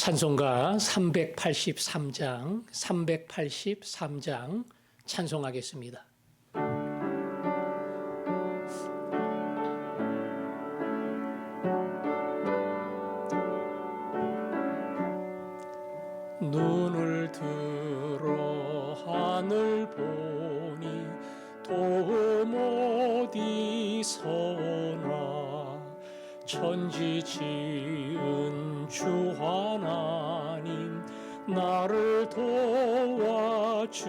찬송가 383장 찬송하겠습니다. 눈을 들어 하늘 보니 도움 어디서나 천지 지은 주 하나님 나를 도와주시네.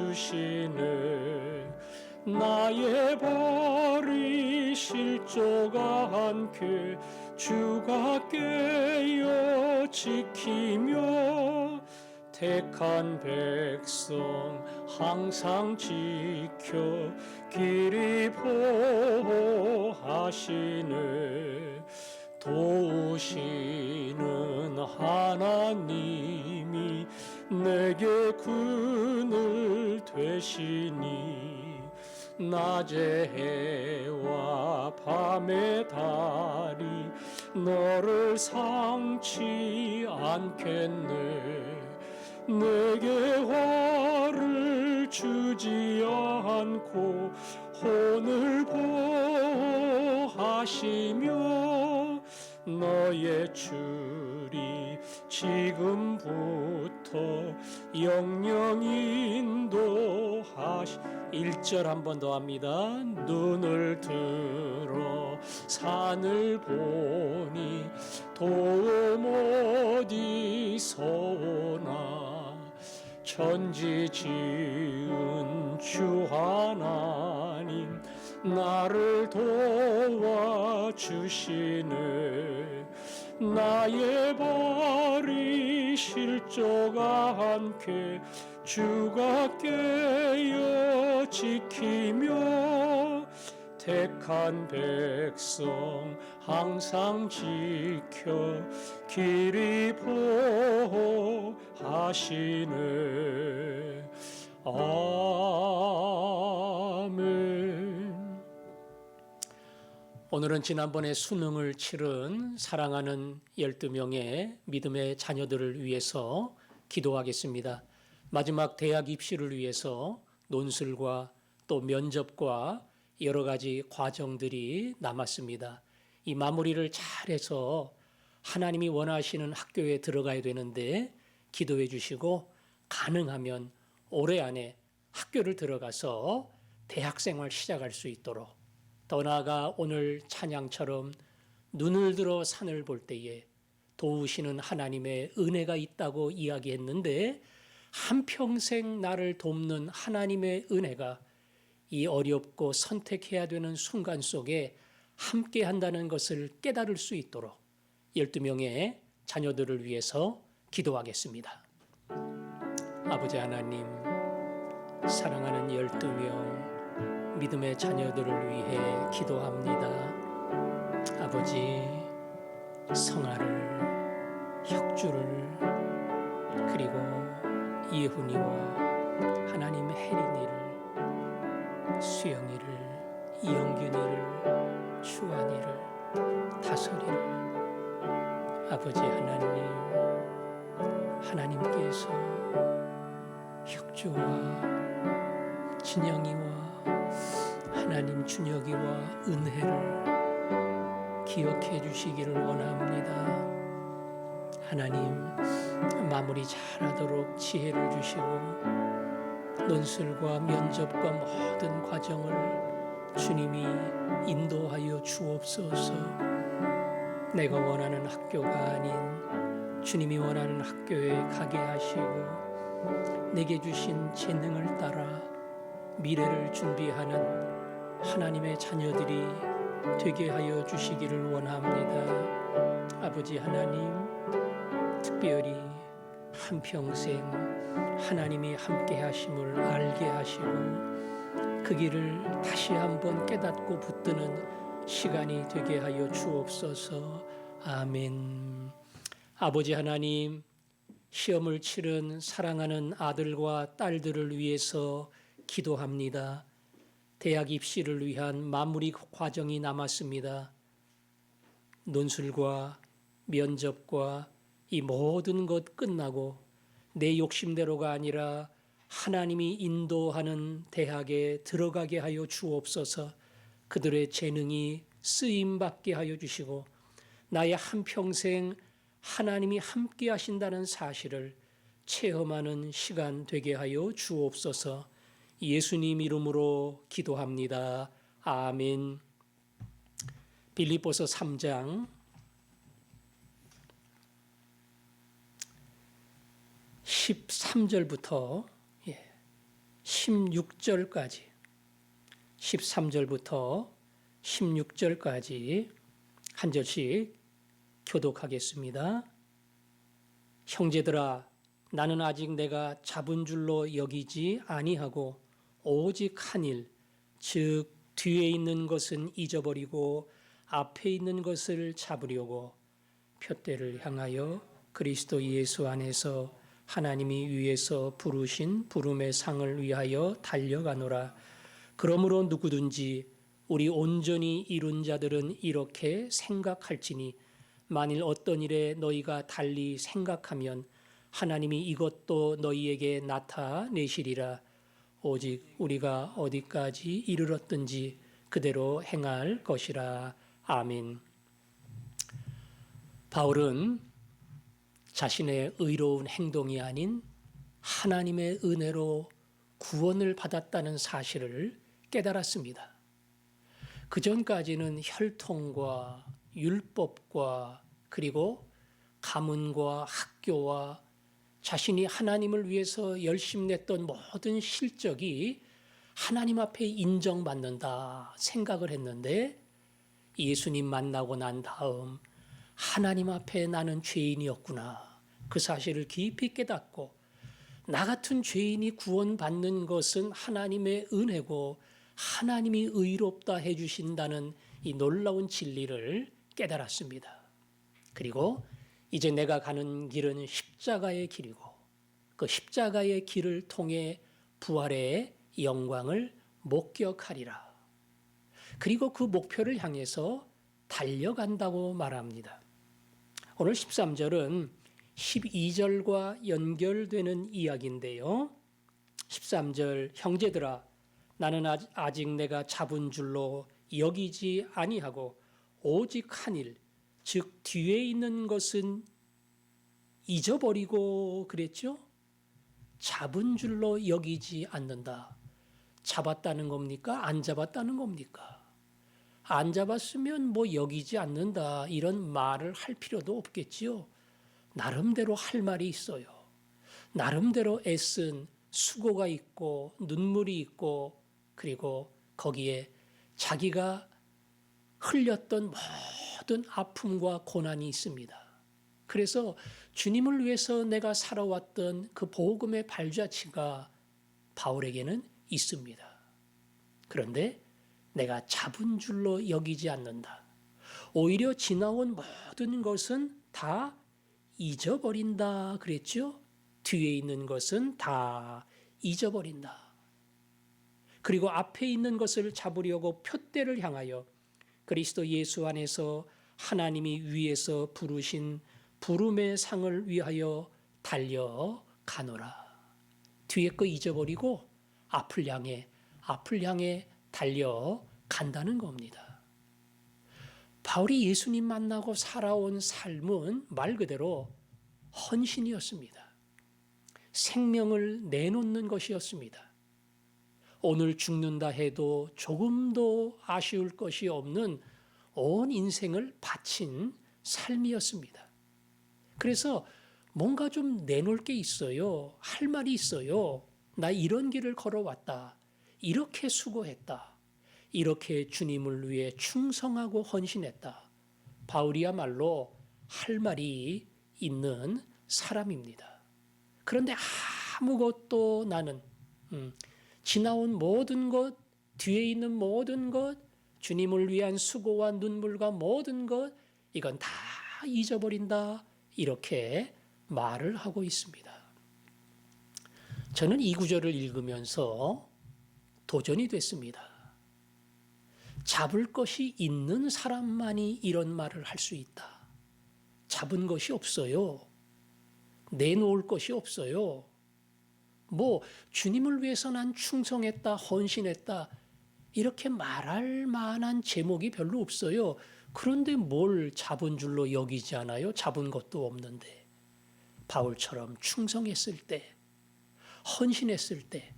나의 발이 실족아 않게 주가 깨어 지키며 택한 백성 항상 지켜 길이 보호하시네. 도우시는 하나님이 내게 그늘 되시니 낮의 해와 밤의 달이 너를 상치 않겠네. 내게 화를 주지 않고 혼을 보호하시며 너의 줄이 지금부터 영영 인도하시. 1절 한 번 더 합니다. 눈을 들어 산을 보니 도움 어디서 오나 천지 지은 주 하나님 나를 도와주시네. 나의 발이 실족아 않게 주가 깨어 지키며 택한 백성 항상 지켜 길이 보호하시네. 아멘. 오늘은 지난번에 수능을 치른 사랑하는 12명의 믿음의 자녀들을 위해서 기도하겠습니다. 마지막 대학 입시를 위해서 논술과 또 면접과 여러 가지 과정들이 남았습니다. 이 마무리를 잘해서 하나님이 원하시는 학교에 들어가야 되는데 기도해 주시고 가능하면 올해 안에 학교를 들어가서 대학생활 시작할 수 있도록, 더 나아가 오늘 찬양처럼 눈을 들어 산을 볼 때에 도우시는 하나님의 은혜가 있다고 이야기했는데 한평생 나를 돕는 하나님의 은혜가 이 어렵고 선택해야 되는 순간 속에 함께 한다는 것을 깨달을 수 있도록 12명의 자녀들을 위해서 기도하겠습니다. 아버지 하나님, 사랑하는 12명 믿음의 자녀들을 위해 기도합니다. 아버지, 성아를, 혁주를, 그리고 예훈이와 하나님 혜린이를, 수영이를, 이영균이를, 추환이를, 다솔이를, 아버지 하나님께서 혁주와 진영이와 하나님 준혁이와 은혜를 기억해 주시기를 원합니다. 하나님, 마무리 잘하도록 지혜를 주시고 논술과 면접과 모든 과정을 주님이 인도하여 주옵소서. 내가 원하는 학교가 아닌 주님이 원하는 학교에 가게 하시고 내게 주신 재능을 따라 미래를 준비하는 하나님의 자녀들이 되게 하여 주시기를 원합니다. 아버지 하나님, 특별히 한평생 하나님이 함께 하심을 알게 하시고 그 길을 다시 한번 깨닫고 붙드는 시간이 되게 하여 주옵소서. 아멘. 아버지 하나님, 시험을 치른 사랑하는 아들과 딸들을 위해서 기도합니다. 대학 입시를 위한 마무리 과정이 남았습니다. 논술과 면접과 이 모든 것 끝나고 내 욕심대로가 아니라 하나님이 인도하는 대학에 들어가게 하여 주옵소서. 그들의 재능이 쓰임받게 하여 주시고 나의 한평생 하나님이 함께 하신다는 사실을 체험하는 시간 되게 하여 주옵소서. 예수님 이름으로 기도합니다. 아멘. 빌립보서 3장 13절부터 16절까지 13절부터 16절까지 한 절씩 교독하겠습니다. 형제들아, 나는 아직 내가 잡은 줄로 여기지 아니하고 오직 한 일, 즉 뒤에 있는 것은 잊어버리고 앞에 있는 것을 잡으려고 표대를 향하여 그리스도 예수 안에서 하나님이 위에서 부르신 부름의 상을 위하여 달려가노라. 그러므로 누구든지 우리 온전히 이룬 자들은 이렇게 생각할지니 만일 어떤 일에 너희가 달리 생각하면 하나님이 이것도 너희에게 나타내시리라. 오직 우리가 어디까지 이르렀든지 그대로 행할 것이라. 아멘. 바울은 자신의 의로운 행동이 아닌 하나님의 은혜로 구원을 받았다는 사실을 깨달았습니다. 그전까지는 혈통과 율법과 그리고 가문과 학교와 자신이 하나님을 위해서 열심 냈던 모든 실적이 하나님 앞에 인정받는다 생각을 했는데 예수님 만나고 난 다음 하나님 앞에 나는 죄인이었구나 그 사실을 깊이 깨닫고 나 같은 죄인이 구원받는 것은 하나님의 은혜고 하나님이 의롭다 해주신다는 이 놀라운 진리를 깨달았습니다. 그리고 이제 내가 가는 길은 십자가의 길이고 그 십자가의 길을 통해 부활의 영광을 목격하리라. 그리고 그 목표를 향해서 달려간다고 말합니다. 오늘 13절은 12절과 연결되는 이야기인데요. 13절 형제들아 나는 아직 내가 잡은 줄로 여기지 아니하고 오직 한 일, 즉 뒤에 있는 것은 잊어버리고 그랬죠? 잡은 줄로 여기지 않는다. 잡았다는 겁니까? 안 잡았다는 겁니까? 안 잡았으면 뭐 여기지 않는다 이런 말을 할 필요도 없겠지요. 나름대로 할 말이 있어요. 나름대로 애쓴 수고가 있고 눈물이 있고 그리고 거기에 자기가 흘렸던 모든 아픔과 고난이 있습니다. 그래서 주님을 위해서 내가 살아왔던 그 복음의 발자취가 바울에게는 있습니다. 그런데 내가 잡은 줄로 여기지 않는다. 오히려 지나온 모든 것은 다 잊어버린다 그랬죠? 뒤에 있는 것은 다 잊어버린다. 그리고 앞에 있는 것을 잡으려고 표대를 향하여 그리스도 예수 안에서 하나님이 위에서 부르신 부름의 상을 위하여 달려가노라. 뒤에 거 잊어버리고 앞을 향해 달려간다는 겁니다. 바울이 예수님 만나고 살아온 삶은 말 그대로 헌신이었습니다. 생명을 내놓는 것이었습니다. 오늘 죽는다 해도 조금도 아쉬울 것이 없는 온 인생을 바친 삶이었습니다. 그래서 뭔가 좀 내놓을 게 있어요. 할 말이 있어요. 나 이런 길을 걸어왔다. 이렇게 수고했다. 이렇게 주님을 위해 충성하고 헌신했다. 바울이야말로 할 말이 있는 사람입니다. 그런데 아무것도 나는 지나온 모든 것, 뒤에 있는 모든 것, 주님을 위한 수고와 눈물과 모든 것, 이건 다 잊어버린다. 이렇게 말을 하고 있습니다. 저는 이 구절을 읽으면서 도전이 됐습니다. 잡을 것이 있는 사람만이 이런 말을 할 수 있다. 잡은 것이 없어요. 내놓을 것이 없어요. 뭐 주님을 위해서 난 충성했다, 헌신했다 이렇게 말할 만한 제목이 별로 없어요. 그런데 뭘 잡은 줄로 여기지 않아요? 잡은 것도 없는데. 바울처럼 충성했을 때, 헌신했을 때,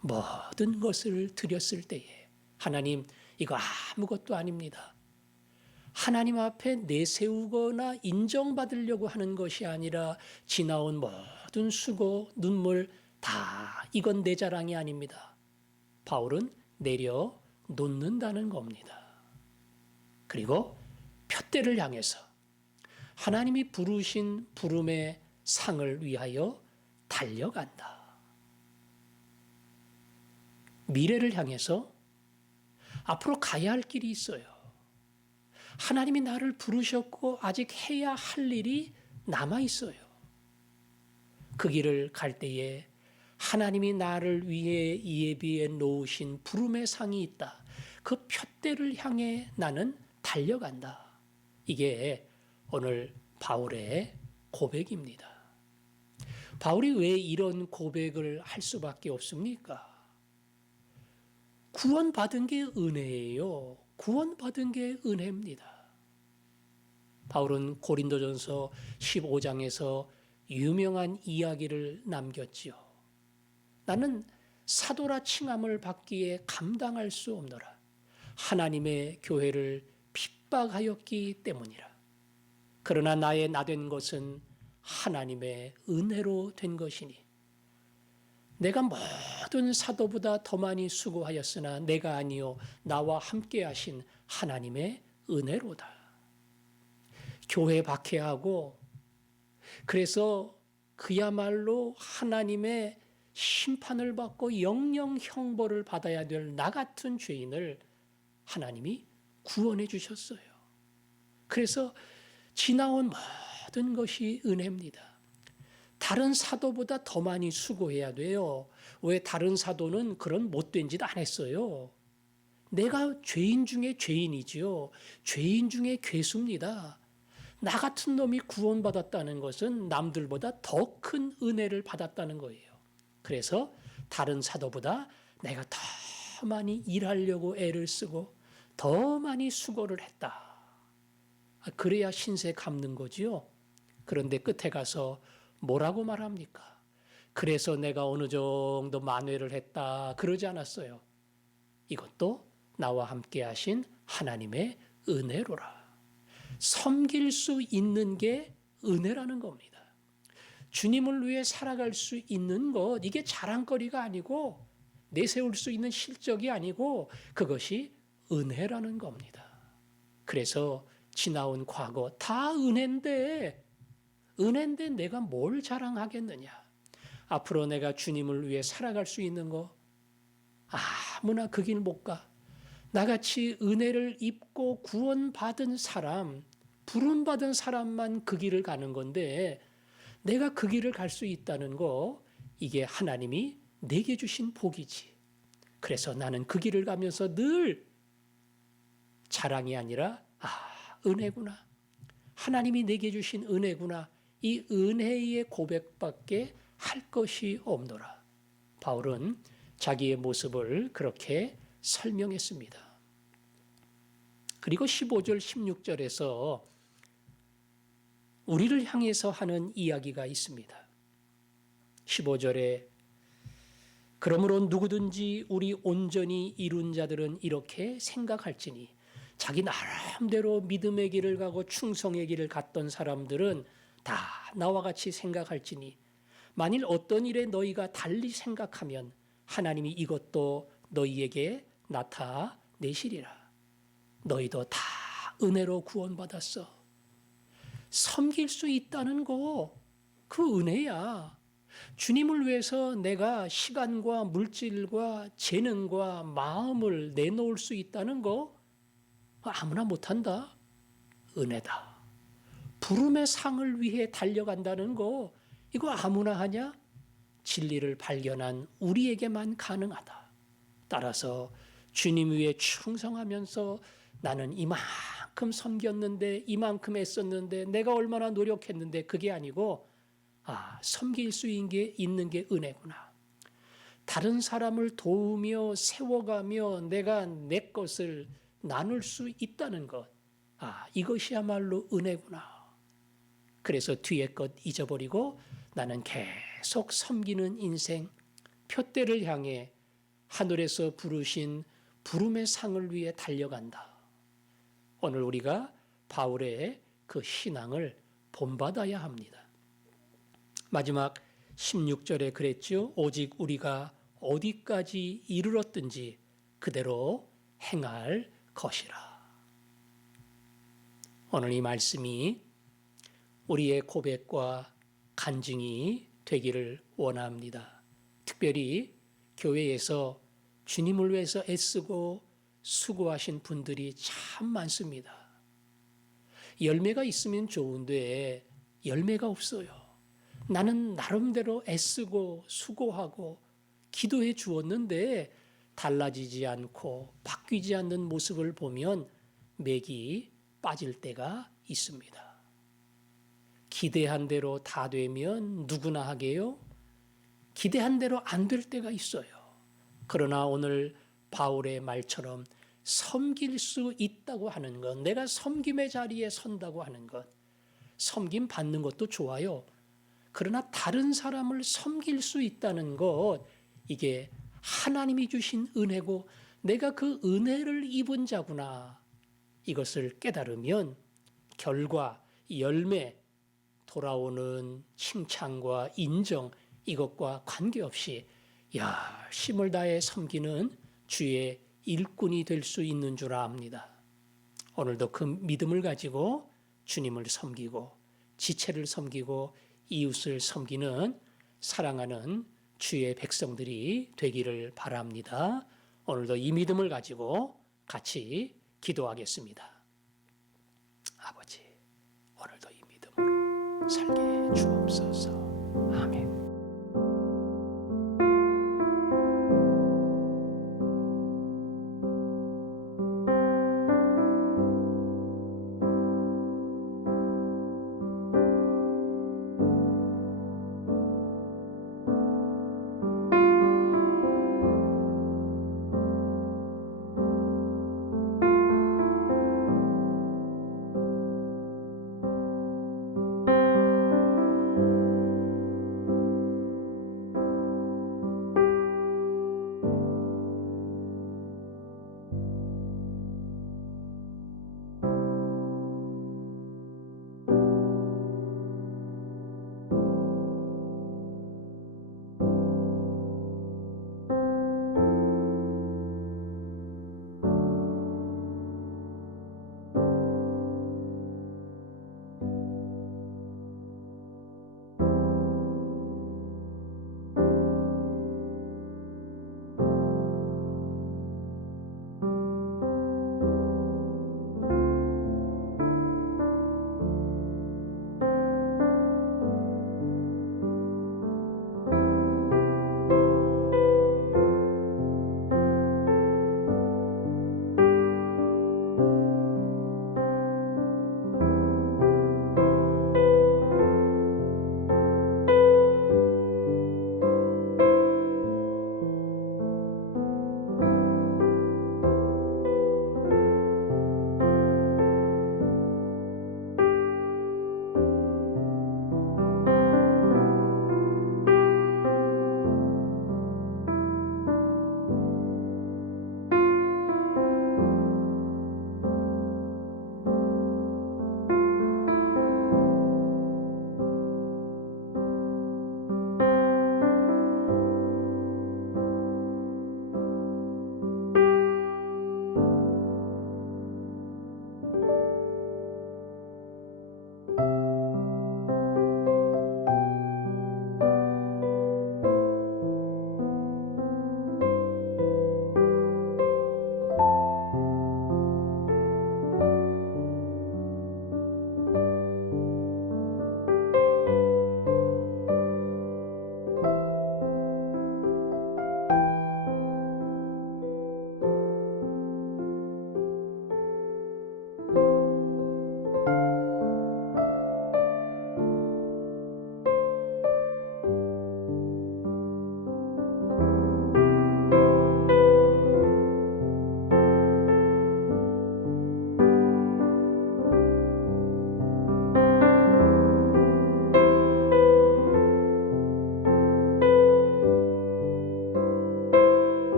모든 것을 드렸을 때에 하나님 이거 아무것도 아닙니다. 하나님 앞에 내세우거나 인정받으려고 하는 것이 아니라 지나온 모든 수고, 눈물 다 이건 내 자랑이 아닙니다. 바울은 내려놓는다는 겁니다. 그리고 푯대를 향해서 하나님이 부르신 부름의 상을 위하여 달려간다. 미래를 향해서 앞으로 가야 할 길이 있어요. 하나님이 나를 부르셨고 아직 해야 할 일이 남아 있어요. 그 길을 갈 때에 하나님이 나를 위해 예비해 놓으신 부름의 상이 있다. 그 푯대를 향해 나는 달려간다. 이게 오늘 바울의 고백입니다. 바울이 왜 이런 고백을 할 수밖에 없습니까? 구원받은 게 은혜예요. 구원받은 게 은혜입니다. 바울은 고린도전서 15장에서 유명한 이야기를 남겼지요. 나는 사도라 칭함을 받기에 감당할 수 없노라. 하나님의 교회를 핍박하였기 때문이라. 그러나 나의 나된 것은 하나님의 은혜로 된 것이니 내가 모든 사도보다 더 많이 수고하였으나 내가 아니요 나와 함께 하신 하나님의 은혜로다. 교회 박해하고 그래서 그야말로 하나님의 심판을 받고 영영 형벌을 받아야 될 나 같은 죄인을 하나님이 구원해 주셨어요. 그래서 지나온 모든 것이 은혜입니다. 다른 사도보다 더 많이 수고해야 돼요. 왜 다른 사도는 그런 못된 짓 안 했어요. 내가 죄인 중에 죄인이지요. 죄인 중에 괴수입니다. 나 같은 놈이 구원받았다는 것은 남들보다 더 큰 은혜를 받았다는 거예요. 그래서 다른 사도보다 내가 더 많이 일하려고 애를 쓰고 더 많이 수고를 했다. 그래야 신세 갚는 거지요. 그런데 끝에 가서 뭐라고 말합니까? 그래서 내가 어느 정도 만회를 했다. 그러지 않았어요. 이것도 나와 함께 하신 하나님의 은혜로라. 섬길 수 있는 게 은혜라는 겁니다. 주님을 위해 살아갈 수 있는 것, 이게 자랑거리가 아니고 내세울 수 있는 실적이 아니고 그것이 은혜라는 겁니다. 그래서 지나온 과거 다 은혜인데 내가 뭘 자랑하겠느냐. 앞으로 내가 주님을 위해 살아갈 수 있는 거 아무나 그 길 못 가. 나같이 은혜를 입고 구원받은 사람, 부름받은 사람만 그 길을 가는 건데 내가 그 길을 갈 수 있다는 거 이게 하나님이 내게 주신 복이지. 그래서 나는 그 길을 가면서 늘 자랑이 아니라 은혜구나. 하나님이 내게 주신 은혜구나. 이 은혜의 고백밖에 할 것이 없노라. 바울은 자기의 모습을 그렇게 설명했습니다. 그리고 15절 16절에서 우리를 향해서 하는 이야기가 있습니다. 15절에 그러므로 누구든지 우리 온전히 이룬 자들은 이렇게 생각할지니 자기 나름대로 믿음의 길을 가고 충성의 길을 갔던 사람들은 다 나와 같이 생각할지니 만일 어떤 일에 너희가 달리 생각하면 하나님이 이것도 너희에게 나타내시리라. 너희도 다 은혜로 구원받았어. 섬길 수 있다는 거, 그 은혜야. 주님을 위해서 내가 시간과 물질과 재능과 마음을 내놓을 수 있다는 거 아무나 못한다. 은혜다. 부름의 상을 위해 달려간다는 거 이거 아무나 하냐? 진리를 발견한 우리에게만 가능하다. 따라서 주님 위에 충성하면서 나는 이만큼 섬겼는데 이만큼 애썼는데 내가 얼마나 노력했는데 그게 아니고 섬길 수 있는 게 은혜구나. 다른 사람을 도우며 세워가며 내가 내 것을 나눌 수 있다는 것. 이것이야말로 은혜구나. 그래서 뒤에 것 잊어버리고 나는 계속 섬기는 인생, 표대를 향해 하늘에서 부르신 부름의 상을 위해 달려간다. 오늘 우리가 바울의 그 신앙을 본받아야 합니다. 마지막 16절에 그랬죠. 오직 우리가 어디까지 이르렀든지 그대로 행할 것이라. 오늘 이 말씀이 우리의 고백과 간증이 되기를 원합니다. 특별히 교회에서 주님을 위해서 애쓰고 수고하신 분들이 참 많습니다. 열매가 있으면 좋은데 열매가 없어요. 나는 나름대로 애쓰고 수고하고 기도해 주었는데 달라지지 않고 바뀌지 않는 모습을 보면 맥이 빠질 때가 있습니다. 기대한 대로 다 되면 누구나 하게요? 기대한 대로 안 될 때가 있어요. 그러나 오늘 바울의 말처럼 섬길 수 있다고 하는 것, 내가 섬김의 자리에 선다고 하는 것, 섬김 받는 것도 좋아요. 그러나 다른 사람을 섬길 수 있다는 것, 이게 하나님이 주신 은혜고 내가 그 은혜를 입은 자구나. 이것을 깨달으면 결과, 열매, 돌아오는 칭찬과 인정, 이것과 관계없이 힘을 다해 섬기는 주의 일꾼이 될 수 있는 줄 압니다. 오늘도 그 믿음을 가지고 주님을 섬기고 지체를 섬기고 이웃을 섬기는 사랑하는 주의 백성들이 되기를 바랍니다. 오늘도 이 믿음을 가지고 같이 기도하겠습니다. 아버지, 오늘도 이 믿음으로 살게 주옵소서. 아멘.